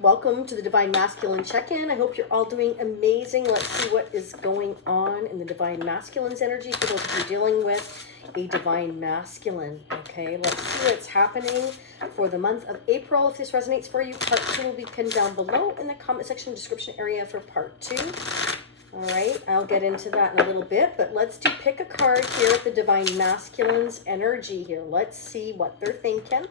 welcome to the Divine Masculine Check-In. I hope you're all doing amazing. Let's see what is going on in the Divine Masculine's energy for those of you dealing with a Divine Masculine. Okay, let's see what's happening for the month of April. If this resonates for you, part 2 will be pinned down below in the comment section description area for part 2. All right, I'll get into that in a little bit, but let's pick a card here at the Divine Masculine's energy here. Let's see what they're thinking.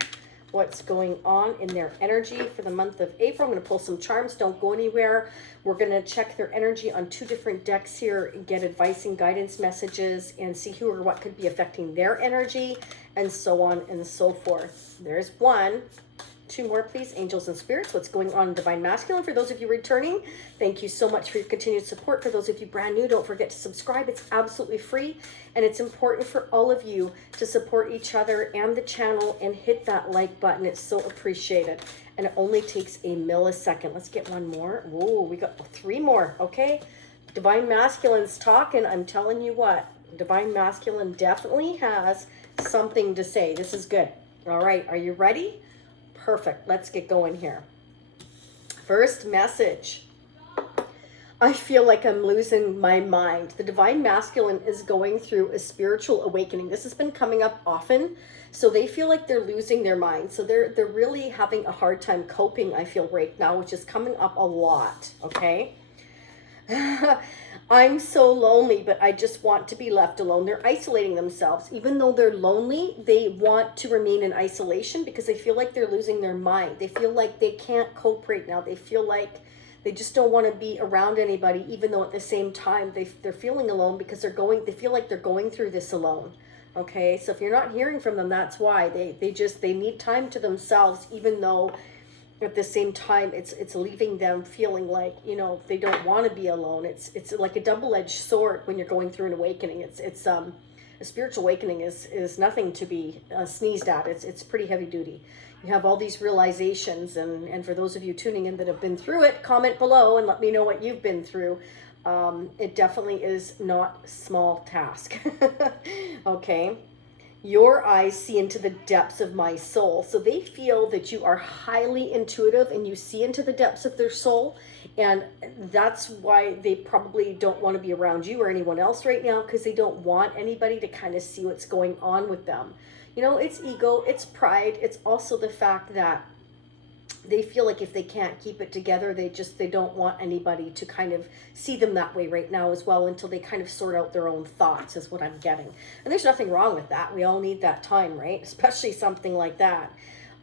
What's going on in their energy for the month of April. I'm going to pull some charms. Don't go anywhere. We're going to check their energy on 2 different decks here, get advice and guidance messages, and see who or what could be affecting their energy, and so on and so forth. There's 1. 2 more, please. Angels and spirits. What's going on in Divine Masculine? For those of you returning, thank you so much for your continued support. For those of you brand new, don't forget to subscribe. It's absolutely free, and it's important for all of you to support each other and the channel and hit that like button. It's so appreciated, and it only takes a millisecond. Let's get 1 more. Whoa, we got 3 more. Okay, Divine Masculine's talking. I'm telling you what, Divine Masculine definitely has something to say. This is good. All right, are you ready? Perfect. Let's get going here. First message. I feel like I'm losing my mind. The Divine Masculine is going through a spiritual awakening. This has been coming up often. So they feel like they're losing their mind. So they're really having a hard time coping, I feel, right now, which is coming up a lot. Okay. I'm so lonely, but I just want to be left alone. They're isolating themselves. Even though they're lonely, they want to remain in isolation because they feel like they're losing their mind. They feel like they can't cope right now. They feel like they just don't want to be around anybody, even though at the same time they're feeling alone because they feel like they're going through this alone. Okay, so if you're not hearing from them, that's why. They need time to themselves, even though at the same time it's leaving them feeling like, you know, they don't want to be alone. It's like a double-edged sword when you're going through an awakening. It's a spiritual awakening is nothing to be sneezed at. It's pretty heavy duty. You have all these realizations, and for those of you tuning in that have been through it, comment below and let me know what you've been through. It definitely is not a small task. Okay. Your eyes see into the depths of my soul. So they feel that you are highly intuitive and you see into the depths of their soul. And that's why they probably don't want to be around you or anyone else right now, because they don't want anybody to kind of see what's going on with them. You know, it's ego, it's pride. It's also the fact that they feel like if they can't keep it together, they don't want anybody to kind of see them that way right now as well, until they kind of sort out their own thoughts, is what I'm getting. And there's nothing wrong with that. We all need that time, right? Especially something like that.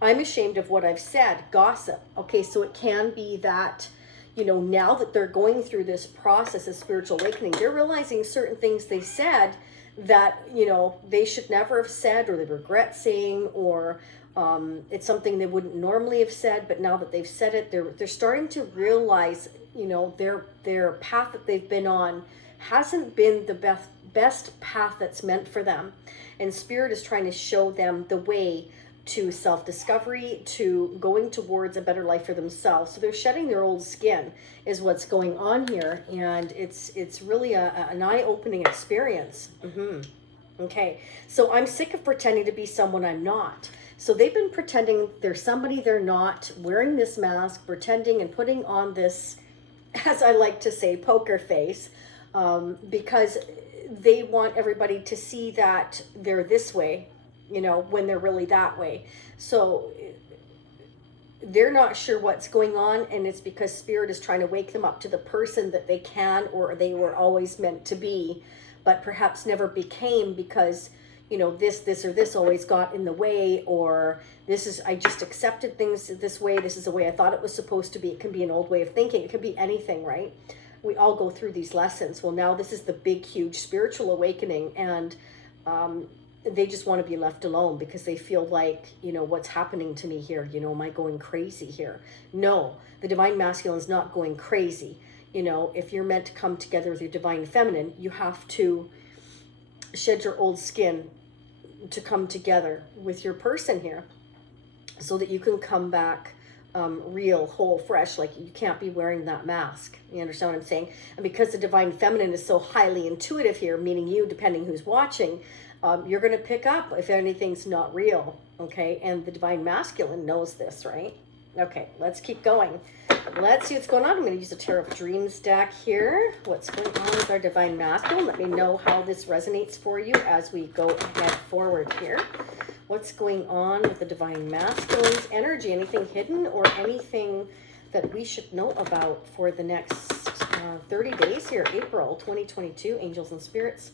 I'm ashamed of what I've said. Gossip. Okay, so it can be that, you know, now that they're going through this process of spiritual awakening, they're realizing certain things they said that, you know, they should never have said, or they regret saying, or it's something they wouldn't normally have said, but now that they've said it, they're starting to realize, you know, their path that they've been on hasn't been the best path that's meant for them. And Spirit is trying to show them the way to self-discovery, to going towards a better life for themselves. So they're shedding their old skin is what's going on here. And it's really an eye-opening experience. Okay, so I'm sick of pretending to be someone I'm not. So they've been pretending they're somebody they're not, wearing this mask, pretending and putting on this, as I like to say, poker face, because they want everybody to see that they're this way, you know, when they're really that way. So they're not sure what's going on, and it's because Spirit is trying to wake them up to the person that they can, or they were always meant to be, but perhaps never became because, you know, this or this always got in the way, or I just accepted things this way. This is the way I thought it was supposed to be. It can be an old way of thinking. It could be anything, right? We all go through these lessons. Well, now this is the big, huge spiritual awakening, and they just want to be left alone because they feel like, you know, what's happening to me here? You know, am I going crazy here? No, the Divine Masculine is not going crazy. You know, if you're meant to come together with your Divine Feminine, you have to shed your old skin to come together with your person here so that you can come back real, whole, fresh. Like, you can't be wearing that mask. You understand what I'm saying? And because the Divine Feminine is so highly intuitive here, meaning you, depending who's watching, you're going to pick up if anything's not real. Okay, and the Divine Masculine knows this, right? Okay, let's keep going. Let's see what's going on. I'm going to use a Tarot of Dreams deck here. What's going on with our Divine Masculine? Let me know how this resonates for you as we go ahead forward here. What's going on with the Divine Masculine's energy? Anything hidden or anything that we should know about for the next 30 days here, April 2022, angels and spirits?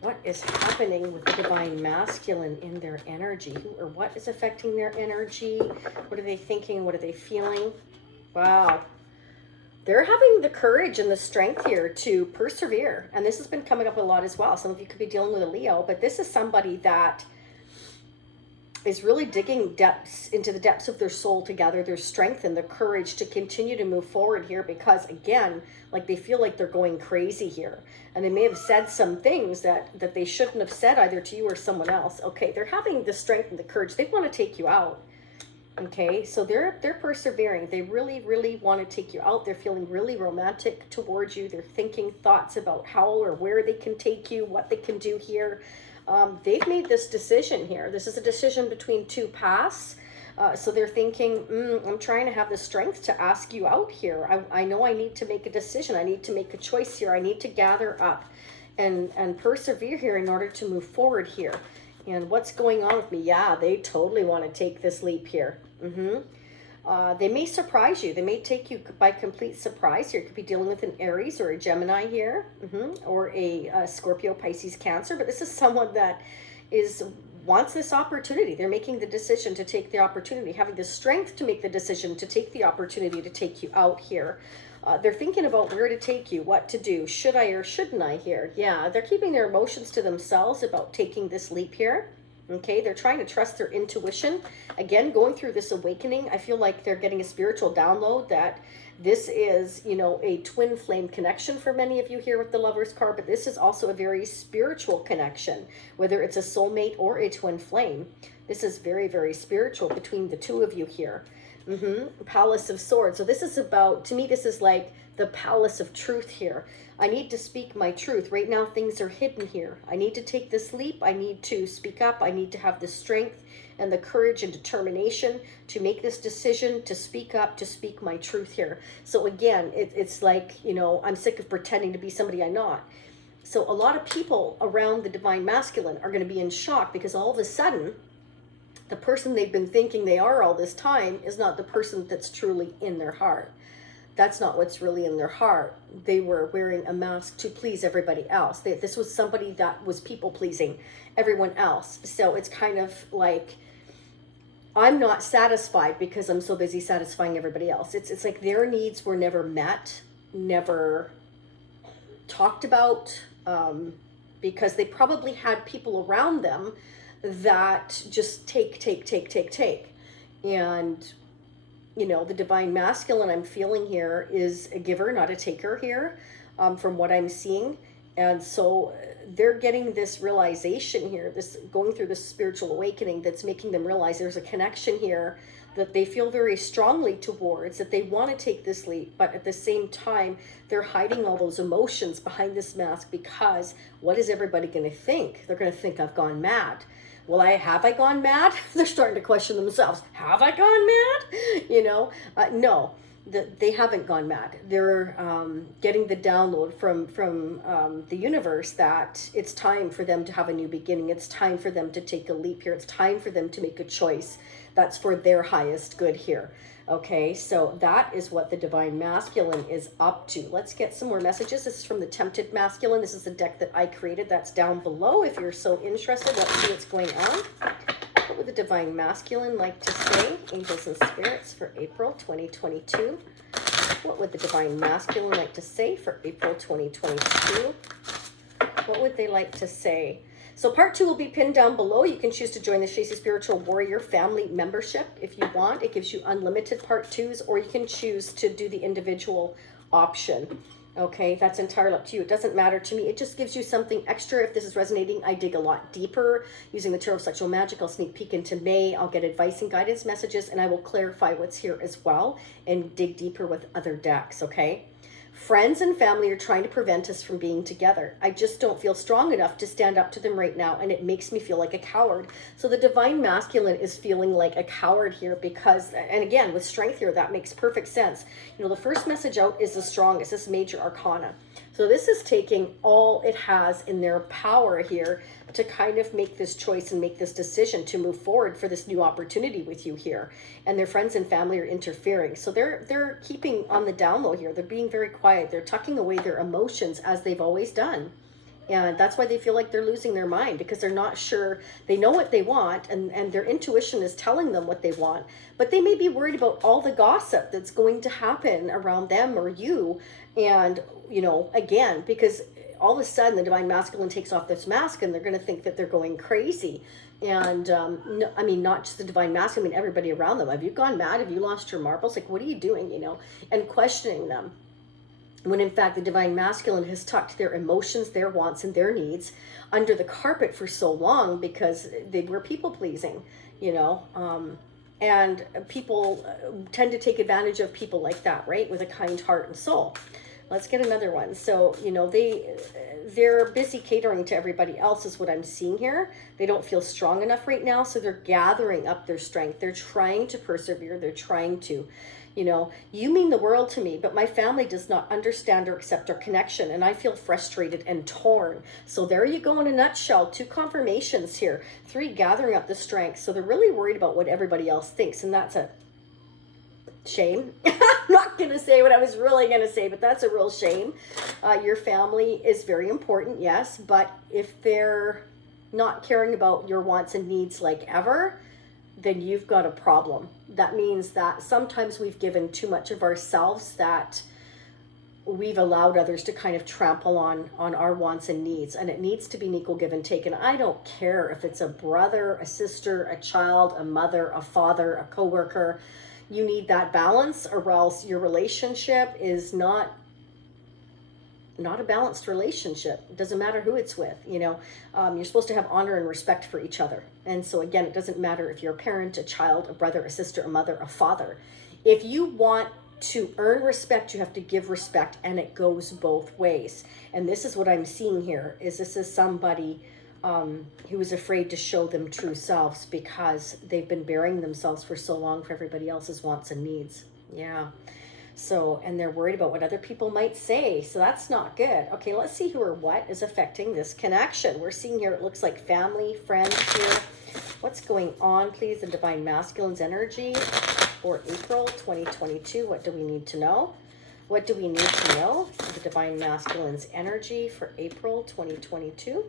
What is happening with the Divine Masculine in their energy? Who or what is affecting their energy? What are they thinking? What are they feeling? Wow. They're having the courage and the strength here to persevere. And this has been coming up a lot as well. Some of you could be dealing with a Leo, but this is somebody that is really digging depths into the depths of their soul to gather their strength and the courage to continue to move forward here, because again, like they feel like they're going crazy here, and they may have said some things that they shouldn't have said, either to you or someone else. Okay, they're having the strength and the courage. They want to take you out. Okay, so they're persevering. They really want to take you out. They're feeling really romantic towards you. They're thinking thoughts about how or where they can take you, what they can do here. They've made this decision here. This is a decision between two paths. So they're thinking, I'm trying to have the strength to ask you out here. I know I need to make a decision. I need to make a choice here. I need to gather up and persevere here in order to move forward here. And what's going on with me? Yeah, they totally want to take this leap here. They may surprise you. They may take you by complete surprise here. You could be dealing with an Aries or a Gemini here, or a Scorpio, Pisces, Cancer. But this is someone that wants this opportunity. They're making the decision to take the opportunity, having the strength to make the decision to take the opportunity to take you out here. They're thinking about where to take you, what to do. Should I or shouldn't I here? Yeah, they're keeping their emotions to themselves about taking this leap here. Okay, they're trying to trust their intuition. Again, going through this awakening, I feel like they're getting a spiritual download that this is, you know, a twin flame connection for many of you here with the Lover's card, but this is also a very spiritual connection, whether it's a soulmate or a twin flame. This is very spiritual between the two of you here. Palace of Swords. So this is about, to me, this is like the Palace of Truth here. I need to speak my truth. Right now, things are hidden here. I need to take this leap. I need to speak up. I need to have the strength and the courage and determination to make this decision, to speak up, to speak my truth here. So again, it's like, you know, I'm sick of pretending to be somebody I'm not. So a lot of people around the Divine Masculine are going to be in shock, because all of a sudden, the person they've been thinking they are all this time is not the person that's truly in their heart. That's not what's really in their heart. They were wearing a mask to please everybody else. This was somebody that was people pleasing everyone else. So it's kind of like, I'm not satisfied because I'm so busy satisfying everybody else. It's like their needs were never met, never talked about, because they probably had people around them that just take. And, you know, the Divine Masculine I'm feeling here is a giver, not a taker here, from what I'm seeing. And so they're getting this realization here, this going through this spiritual awakening that's making them realize there's a connection here that they feel very strongly towards, that they want to take this leap, but at the same time, they're hiding all those emotions behind this mask, because what is everybody going to think? They're going to think I've gone mad. Well, have I gone mad? They're starting to question themselves. Have I gone mad? You know, no, they haven't gone mad. They're getting the download from the universe that it's time for them to have a new beginning. It's time for them to take a leap here. It's time for them to make a choice that's for their highest good here. Okay, so that is what the Divine Masculine is up to. Let's get some more messages. This is from the Tempted Masculine. This is a deck that I created. That's down below if you're so interested. Let's see what's going on. What would the Divine Masculine like to say? Angels and spirits for April 2022. What would the Divine Masculine like to say for April 2022? What would they like to say? So part 2 will be pinned down below. You can choose to join the Shacy Spiritual Warrior family membership if you want. It gives you unlimited part 2s, or you can choose to do the individual option. Okay, that's entirely up to you. It doesn't matter to me. It just gives you something extra. If this is resonating, I dig a lot deeper using the Tarot of Sexual Magic. I'll sneak peek into May. I'll get advice and guidance messages, and I will clarify what's here as well and dig deeper with other decks, okay? Friends and family are trying to prevent us from being together. I just don't feel strong enough to stand up to them right now, and it makes me feel like a coward. So the divine masculine is feeling like a coward here because, and again, with strength here, that makes perfect sense. You know, the first message out is the strongest. This major arcana. So this is taking all it has in their power here to kind of make this choice and make this decision to move forward for this new opportunity with you here. And their friends and family are interfering. So they're keeping on the down low here. They're being very quiet. They're tucking away their emotions as they've always done. And that's why they feel like they're losing their mind, because they're not sure. They know what they want, and their intuition is telling them what they want. But they may be worried about all the gossip that's going to happen around them or you. And, you know, again, because all of a sudden the divine masculine takes off this mask and they're going to think that they're going crazy. And no, I mean, not just the divine masculine, I mean, everybody around them. Have you gone mad? Have you lost your marbles? Like, what are you doing, you know? And questioning them. When in fact the divine masculine has tucked their emotions, their wants, and their needs under the carpet for so long because they were people pleasing, you know, and people tend to take advantage of people like that, right, with a kind heart and soul. Let's get another one. So, you know, they're busy catering to everybody else is what I'm seeing here. They don't feel strong enough right now, so they're gathering up their strength. They're trying to persevere. They're trying to, you know, you mean the world to me, but my family does not understand or accept our connection, and I feel frustrated and torn. So there you go in a nutshell. 2 confirmations here. 3, gathering up the strength. So they're really worried about what everybody else thinks, and that's a shame. I'm not going to say what I was really going to say, but that's a real shame. Your family is very important, yes, but if they're not caring about your wants and needs like ever, then you've got a problem. That means that sometimes we've given too much of ourselves, that we've allowed others to kind of trample on our wants and needs, and it needs to be an equal give and take. And I don't care if it's a brother, a sister, a child, a mother, a father, a coworker. You need that balance, or else your relationship is not a balanced relationship. It doesn't matter who it's with, you know. You're supposed to have honor and respect for each other. And so again, it doesn't matter if you're a parent, a child, a brother, a sister, a mother, a father. If you want to earn respect, you have to give respect, and it goes both ways. And this is what I'm seeing here, is this is somebody who is afraid to show them true selves because they've been burying themselves for so long for everybody else's wants and needs. Yeah. So, and they're worried about what other people might say. So that's not good. Okay, let's see who or what is affecting this connection. We're seeing here, it looks like family, friends here. What's going on, please? The divine masculine's energy for April 2022. What do we need to know? What do we need to know? The divine masculine's energy for April 2022.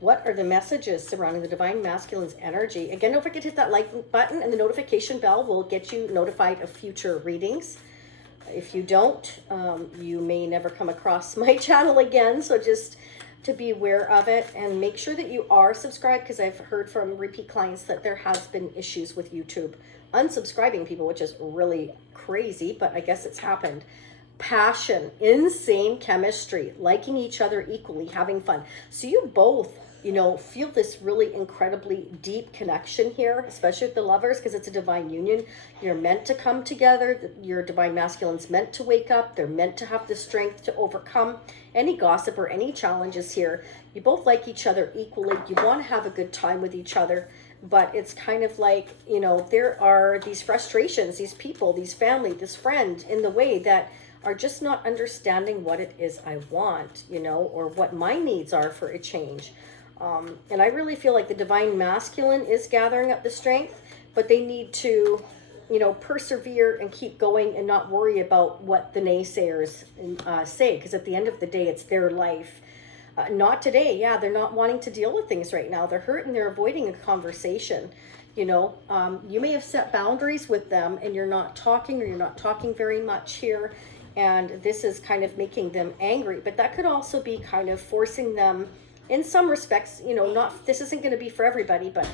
What are the messages surrounding the divine masculine's energy? Again, don't forget to hit that like button, and the notification bell will get you notified of future readings. If you don't, you may never come across my channel again. So just to be aware of it, and make sure that you are subscribed, because I've heard from repeat clients that there has been issues with YouTube unsubscribing people, which is really crazy, but I guess it's happened. Passion, insane chemistry, liking each other equally, having fun. So you both, you know, feel this really incredibly deep connection here, especially with the lovers, because it's a divine union. You're meant to come together. Your divine masculine's meant to wake up. They're meant to have the strength to overcome any gossip or any challenges here. You both like each other equally. You want to have a good time with each other, but it's kind of like, you know, there are these frustrations, these people, these family, this friend in the way that are just not understanding what it is I want, you know, or what my needs are for a change. And I really feel like the divine masculine is gathering up the strength, but they need to, you know, persevere and keep going and not worry about what the naysayers say, because at the end of the day, it's their life. Not today. Yeah, they're not wanting to deal with things right now. They're hurt and they're avoiding a conversation. You know, you may have set boundaries with them and you're not talking, or you're not talking very much here. And this is kind of making them angry, but that could also be kind of forcing them in some respects, you know, not, this isn't going to be for everybody, but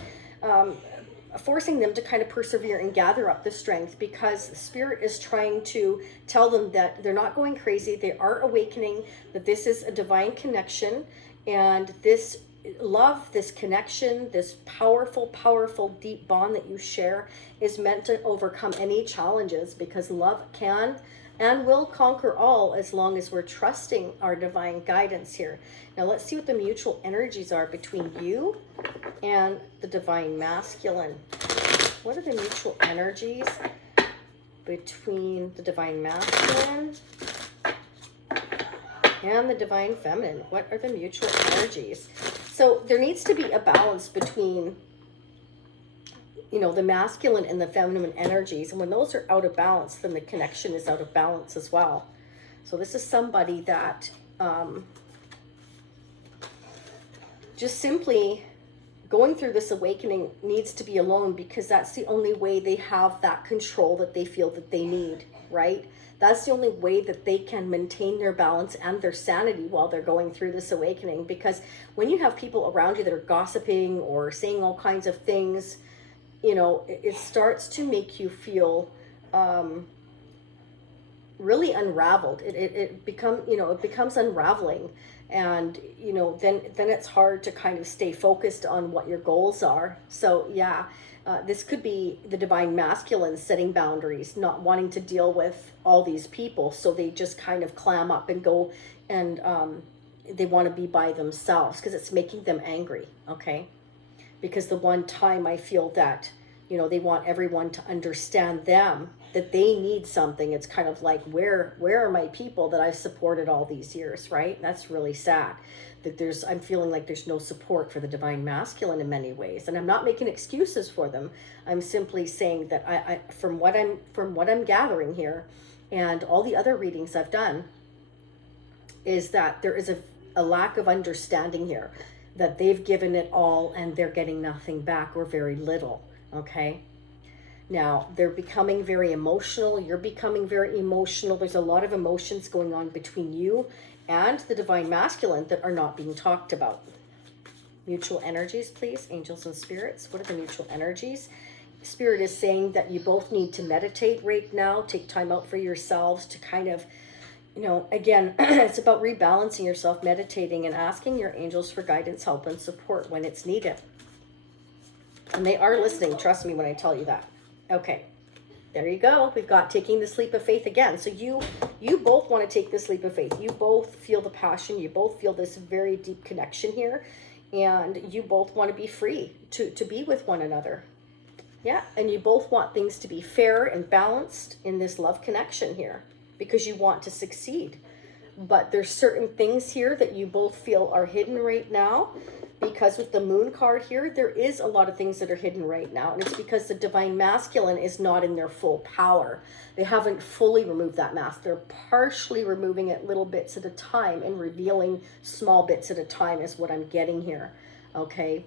forcing them to kind of persevere and gather up the strength, because Spirit is trying to tell them that they're not going crazy. They are awakening, that this is a divine connection, and this love, this connection, this powerful, powerful, deep bond that you share is meant to overcome any challenges, because love can and will conquer all as long as we're trusting our divine guidance here. Now let's see what the mutual energies are between you and the divine masculine. What are the mutual energies between the divine masculine and the divine feminine? What are the mutual energies? So there needs to be a balance between, you know, the masculine and the feminine energies. And when those are out of balance, then the connection is out of balance as well. So this is somebody that just simply going through this awakening needs to be alone, because that's the only way they have that control that they feel that they need, right? That's the only way that they can maintain their balance and their sanity while they're going through this awakening. Because when you have people around you that are gossiping or saying all kinds of things, you know, it starts to make you feel really unraveled. It becomes unraveling. And, you know, then it's hard to kind of stay focused on what your goals are. So, yeah, this could be the divine masculine setting boundaries, not wanting to deal with all these people. So they just kind of clam up and go, and they want to be by themselves because it's making them angry, okay? Because the one time I feel that, you know, they want everyone to understand them, that they need something. It's kind of like, where are my people that I've supported all these years, right? That's really sad that I'm feeling like there's no support for the divine masculine in many ways. And I'm not making excuses for them. I'm simply saying that I from what I'm gathering here and all the other readings I've done, is that there is a lack of understanding here, that they've given it all and they're getting nothing back, or very little, okay? Now, they're becoming very emotional. You're becoming very emotional. There's a lot of emotions going on between you and the divine masculine that are not being talked about. Mutual energies, please, angels and spirits. What are the mutual energies? Spirit is saying that you both need to meditate right now. Take time out for yourselves to kind of, you know, again, it's about rebalancing yourself, meditating, and asking your angels for guidance, help, and support when it's needed. And they are listening. Trust me when I tell you that. Okay, there you go. We've got taking this leap of faith again. So you both want to take this leap of faith. You both feel the passion. You both feel this very deep connection here. And you both want to be free to be with one another. Yeah, and you both want things to be fair and balanced in this love connection here, because you want to succeed. But there's certain things here that you both feel are hidden right now, because with the moon card here, there is a lot of things that are hidden right now. And it's because the divine masculine is not in their full power. They haven't fully removed that mask. They're partially removing it little bits at a time and revealing small bits at a time is what I'm getting here. Okay.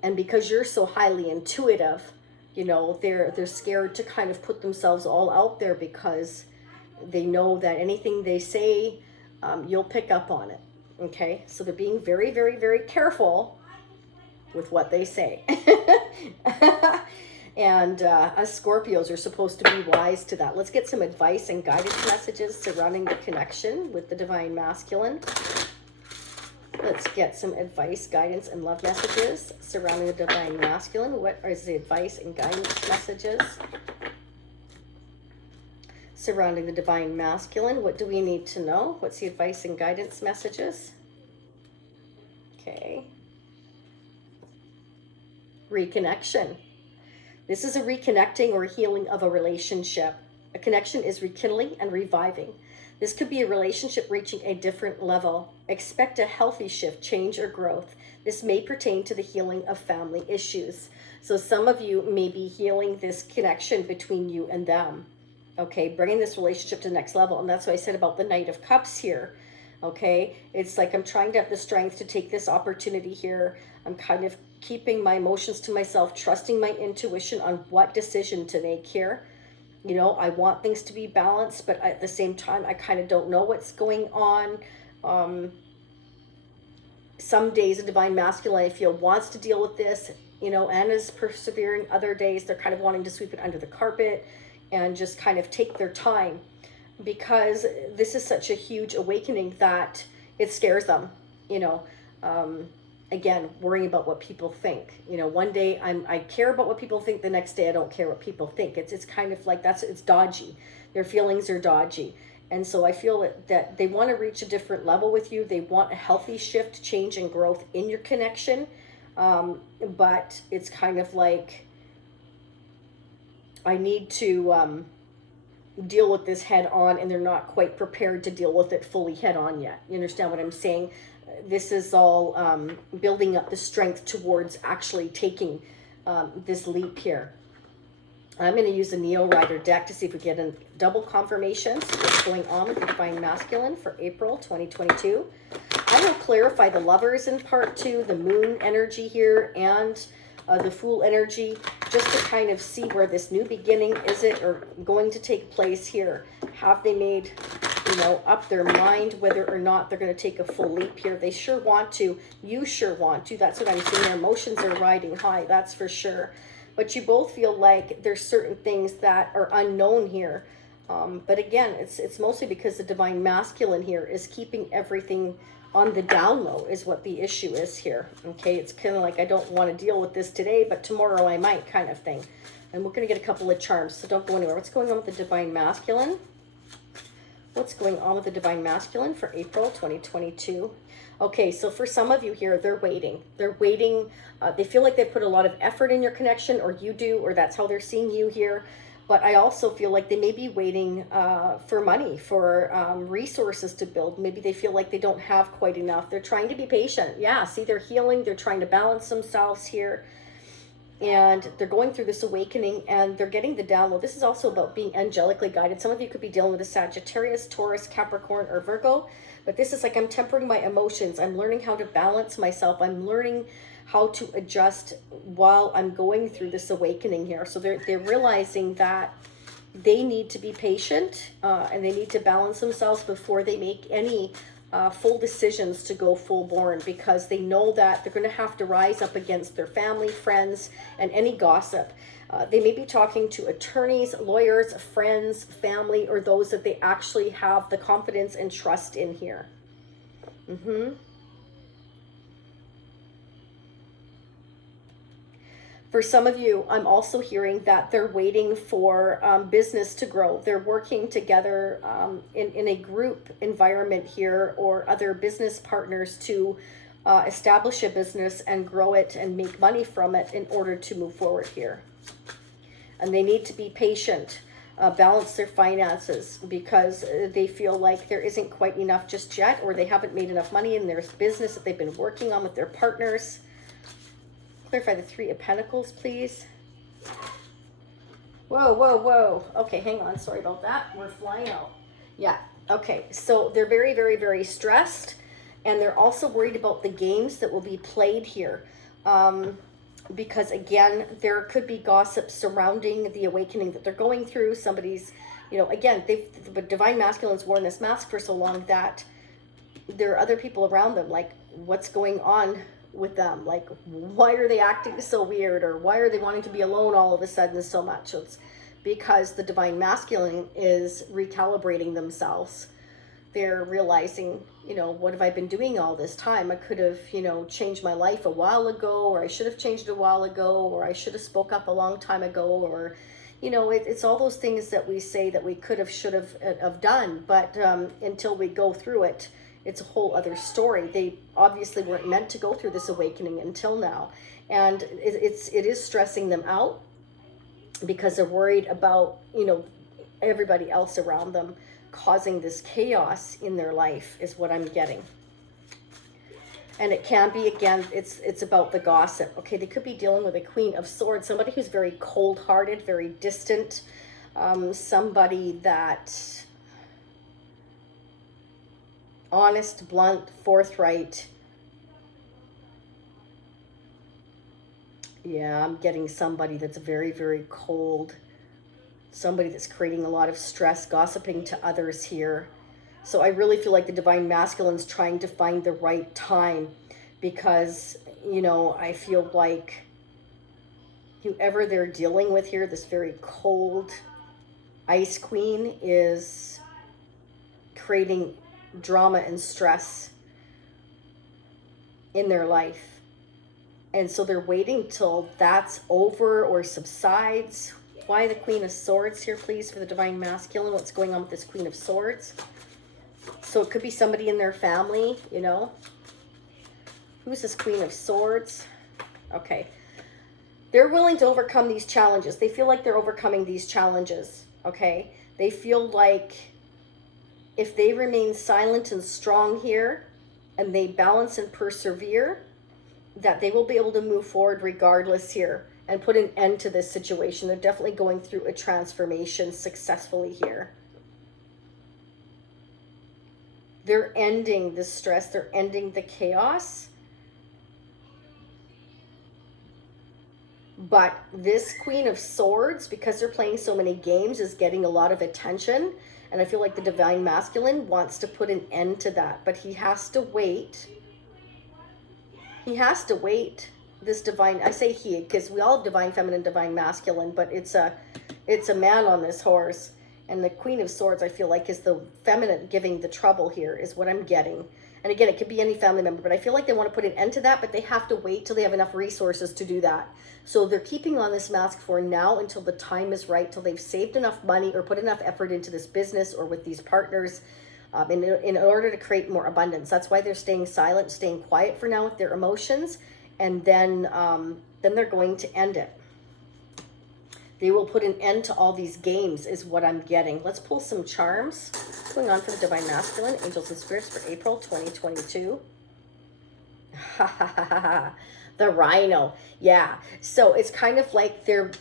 And because you're so highly intuitive, you know, they're scared to kind of put themselves all out there, because they know that anything they say, you'll pick up on it. Okay, so they're being very, very, very careful with what they say. And us Scorpios are supposed to be wise to that. Let's get some advice and guidance messages surrounding the connection with the divine masculine. Let's get some advice, guidance, and love messages surrounding the divine masculine. What is the advice and guidance messages surrounding the divine masculine? What do we need to know? What's the advice and guidance messages? Okay. Reconnection. This is a reconnecting or healing of a relationship. A connection is rekindling and reviving. This could be a relationship reaching a different level. Expect a healthy shift, change, or growth. This may pertain to the healing of family issues. So some of you may be healing this connection between you and them. Okay, bringing this relationship to the next level. And that's what I said about the Knight of Cups here. Okay, it's like I'm trying to have the strength to take this opportunity here. I'm kind of keeping my emotions to myself, trusting my intuition on what decision to make here. You know, I want things to be balanced, but at the same time, I kind of don't know what's going on. Some days, the divine masculine, I feel, wants to deal with this, you know, and is persevering. Other days, they're kind of wanting to sweep it under the carpet and just kind of take their time, because this is such a huge awakening that it scares them, you know. again, worrying about what people think. You know, one day I care about what people think, the next day I don't care what people think. It's kind of like it's dodgy. Their feelings are dodgy. And so I feel that they want to reach a different level with you. They want a healthy shift, change, and growth in your connection. But it's kind of like, I need to deal with this head on, and they're not quite prepared to deal with it fully head on yet. You understand what I'm saying? This is all building up the strength towards actually taking this leap here. I'm going to use the Neo Rider deck to see if we get a double confirmations. What's going on with the Divine Masculine for April 2022. I will clarify the Lovers in part 2, the Moon energy here, and the Fool energy, just to kind of see where this new beginning is it or going to take place here. Have they made, you know, up their mind whether or not they're going to take a full leap here? They sure want to. You sure want to. That's what I'm seeing. Their emotions are riding high. That's for sure. But you both feel like there's certain things that are unknown here. But again, it's mostly because the Divine Masculine here is keeping everything on the down low is what the issue is here. Okay, it's kind of like, I don't want to deal with this today, but tomorrow I might, kind of thing. And we're going to get a couple of charms, so don't go anywhere. What's going on with the Divine Masculine? What's going on with the Divine Masculine for April 2022? Okay, so for some of you here, they're waiting. They're waiting. They feel like they've put a lot of effort in your connection, or you do, or that's how they're seeing you here. But I also feel like they may be waiting for money, for resources to build. Maybe they feel like they don't have quite enough. They're trying to be patient. Yeah, see, they're healing. They're trying to balance themselves here. And they're going through this awakening, and they're getting the download. This is also about being angelically guided. Some of you could be dealing with a Sagittarius, Taurus, Capricorn, or Virgo. But this is like, I'm tempering my emotions. I'm learning how to balance myself. I'm learning how to adjust while I'm going through this awakening here. So they're realizing that they need to be patient and they need to balance themselves before they make any full decisions to go full born, because they know that they're going to have to rise up against their family, friends, and any gossip. They may be talking to attorneys, lawyers, friends, family, or those that they actually have the confidence and trust in here. For some of you, I'm also hearing that they're waiting for business to grow. They're working together in a group environment here, or other business partners to establish a business and grow it and make money from it in order to move forward here. And they need to be patient, balance their finances, because they feel like there isn't quite enough just yet, or they haven't made enough money in their business that they've been working on with their partners. Clarify the Three of Pentacles, please. Whoa, whoa, whoa. Okay, hang on. Sorry about that. We're flying out. Yeah. Okay. So they're very, very, very stressed. And they're also worried about the games that will be played here. Because, again, there could be gossip surrounding the awakening that they're going through. Somebody's, you know, again, the Divine Masculine's worn this mask for so long that there are other people around them. Like, what's going on with them? Like, why are they acting so weird, or why are they wanting to be alone all of a sudden so much? It's because the Divine Masculine is recalibrating themselves. They're realizing, you know, what have I been doing all this time? I could have, you know, changed my life a while ago, or I should have changed it a while ago, or I should have spoke up a long time ago, or, you know, it's all those things that we say that we could have, should have done, but until we go through it, it's a whole other story. They obviously weren't meant to go through this awakening until now. And it is stressing them out, because they're worried about, you know, everybody else around them causing this chaos in their life, is what I'm getting. And it can be, again, it's about the gossip. Okay, they could be dealing with a Queen of Swords, somebody who's very cold-hearted, very distant, somebody that honest, blunt, forthright. Yeah, I'm getting somebody that's very, very cold. Somebody that's creating a lot of stress, gossiping to others here. So I really feel like the Divine Masculine's trying to find the right time, because, you know, I feel like whoever they're dealing with here, this very cold Ice Queen, is creating drama and stress in their life. And so they're waiting till that's over or subsides. Why the Queen of Swords here, please, for the Divine Masculine? What's going on with this Queen of Swords? So it could be somebody in their family, you know. Who's this Queen of Swords? Okay. They're willing to overcome these challenges. They feel like they're overcoming these challenges, okay? They feel like if they remain silent and strong here and they balance and persevere, that they will be able to move forward regardless here and put an end to this situation. They're definitely going through a transformation successfully here. They're ending the stress. They're ending the chaos. But this Queen of Swords, because they're playing so many games, is getting a lot of attention. And I feel like the Divine Masculine wants to put an end to that. But he has to wait. He has to wait. This divine, I say he, because we all have Divine Feminine, Divine Masculine, but it's a man on this horse. And the Queen of Swords, I feel like, is the feminine giving the trouble here, is what I'm getting. And again, it could be any family member, but I feel like they want to put an end to that, but they have to wait till they have enough resources to do that. So they're keeping on this mask for now until the time is right, till they've saved enough money or put enough effort into this business or with these partners in order to create more abundance. That's why they're staying silent, staying quiet for now with their emotions, and then they're going to end it. They will put an end to all these games is what I'm getting. Let's pull some charms. What's going on for the Divine Masculine, Angels and Spirits for April 2022? The Rhino. Yeah. So it's kind of like they're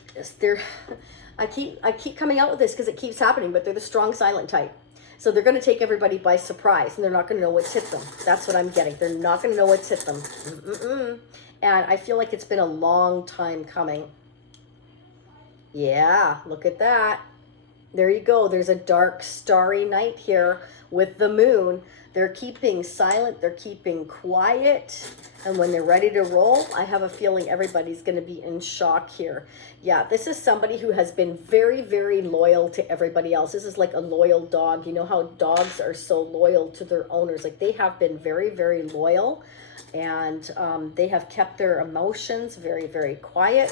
I keep coming out with this because it keeps happening, but they're the strong silent type. So they're going to take everybody by surprise and they're not going to know what's hit them. That's what I'm getting. They're not going to know what's hit them. And I feel like it's been a long time coming. Yeah, look at that. There you go. There's a dark, starry night here with the moon. They're keeping silent. They're keeping quiet. And when they're ready to roll, I have a feeling everybody's going to be in shock here. Yeah, this is somebody who has been very, very loyal to everybody else. This is like a loyal dog. You know how dogs are so loyal to their owners. Like they have been very, very loyal. And they have kept their emotions very, very quiet.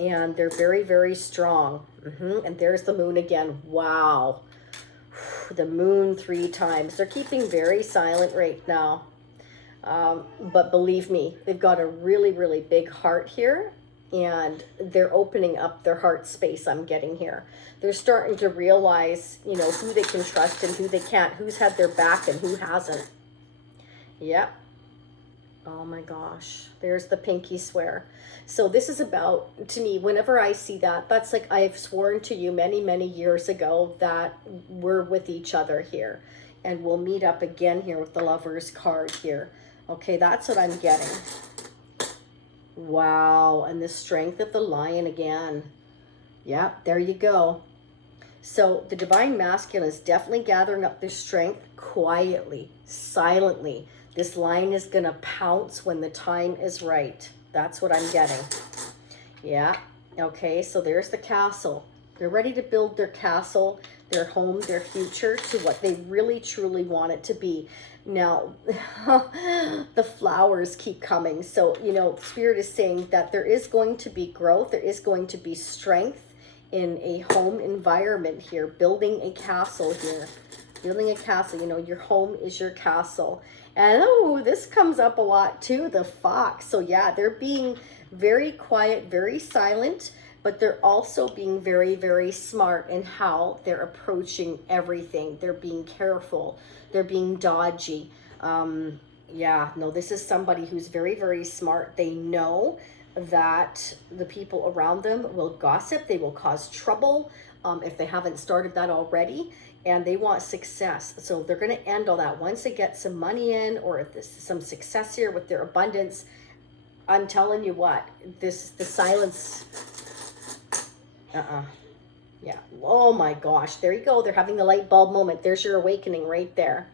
And they're very, very strong. And there's the moon again. Wow. The moon 3 times. They're keeping very silent right now. But believe me, they've got a really, really big heart here. And they're opening up their heart space, I'm getting here. They're starting to realize, you know, who they can trust and who they can't. Who's had their back and who hasn't. Yep. Oh my gosh. There's the pinky swear. So this is about, to me, whenever I see that, that's like I've sworn to you many, many years ago that we're with each other here. And we'll meet up again here with the Lover's card here. Okay, that's what I'm getting. Wow. And the strength of the Lion again. Yep, there you go. So the Divine Masculine is definitely gathering up their strength quietly, silently. This Lion is going to pounce when the time is right. That's what I'm getting. Yeah. Okay, so there's the castle. They're ready to build their castle, their home, their future to what they really, truly want it to be. Now, the flowers keep coming. So, you know, Spirit is saying that there is going to be growth. There is going to be strength in a home environment here. Building a castle here. Building a castle. You know, your home is your castle. And oh, this comes up a lot too, the fox. So yeah, they're being very quiet, very silent, but they're also being very, very smart in how they're approaching everything. They're being careful. They're being dodgy. Yeah, no, this is somebody who's very, very smart. They know that the people around them will gossip. They will cause trouble if they haven't started that already. And they want success. So they're going to end all that. Once they get some money in or if this is some success here with their abundance, I'm telling you what, the silence, yeah. Oh my gosh, there you go. They're having the light bulb moment. There's your awakening right there.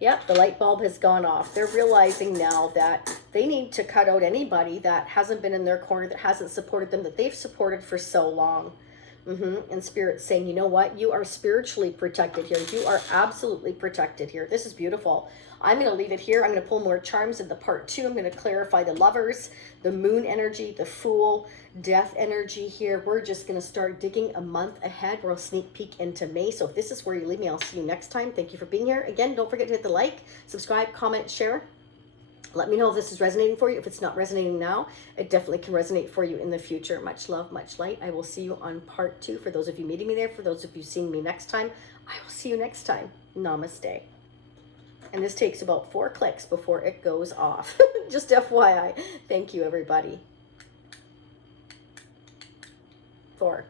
Yep, the light bulb has gone off. They're realizing now that they need to cut out anybody that hasn't been in their corner, that hasn't supported them, that they've supported for so long. And Spirit's saying, you know what? You are spiritually protected here. You are absolutely protected here. This is beautiful. I'm going to leave it here. I'm going to pull more charms in the part 2. I'm going to clarify the Lovers, the Moon energy, the Fool, Death energy here. We're just going to start digging a month ahead. We'll sneak peek into May. So if this is where you leave me, I'll see you next time. Thank you for being here. Again, don't forget to hit the like, subscribe, comment, share. Let me know if this is resonating for you. If it's not resonating now, it definitely can resonate for you in the future. Much love, much light. I will see you on part 2. For those of you meeting me there, for those of you seeing me next time, I will see you next time. Namaste. And this takes about 4 clicks before it goes off. Just FYI. Thank you, everybody. 4.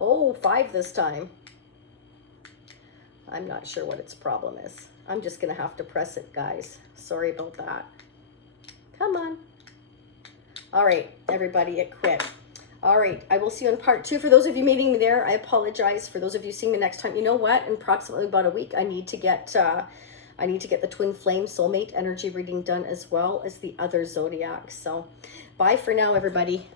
Oh, 5 this time. I'm not sure what its problem is. I'm just going to have to press it, guys. Sorry about that. Come on. All right, everybody, it quit. All right, I will see you in part 2. For those of you meeting me there, I apologize. For those of you seeing me next time, you know what? In approximately about a week, I need to get the Twin Flame Soulmate energy reading done, as well as the other zodiacs. So bye for now, everybody.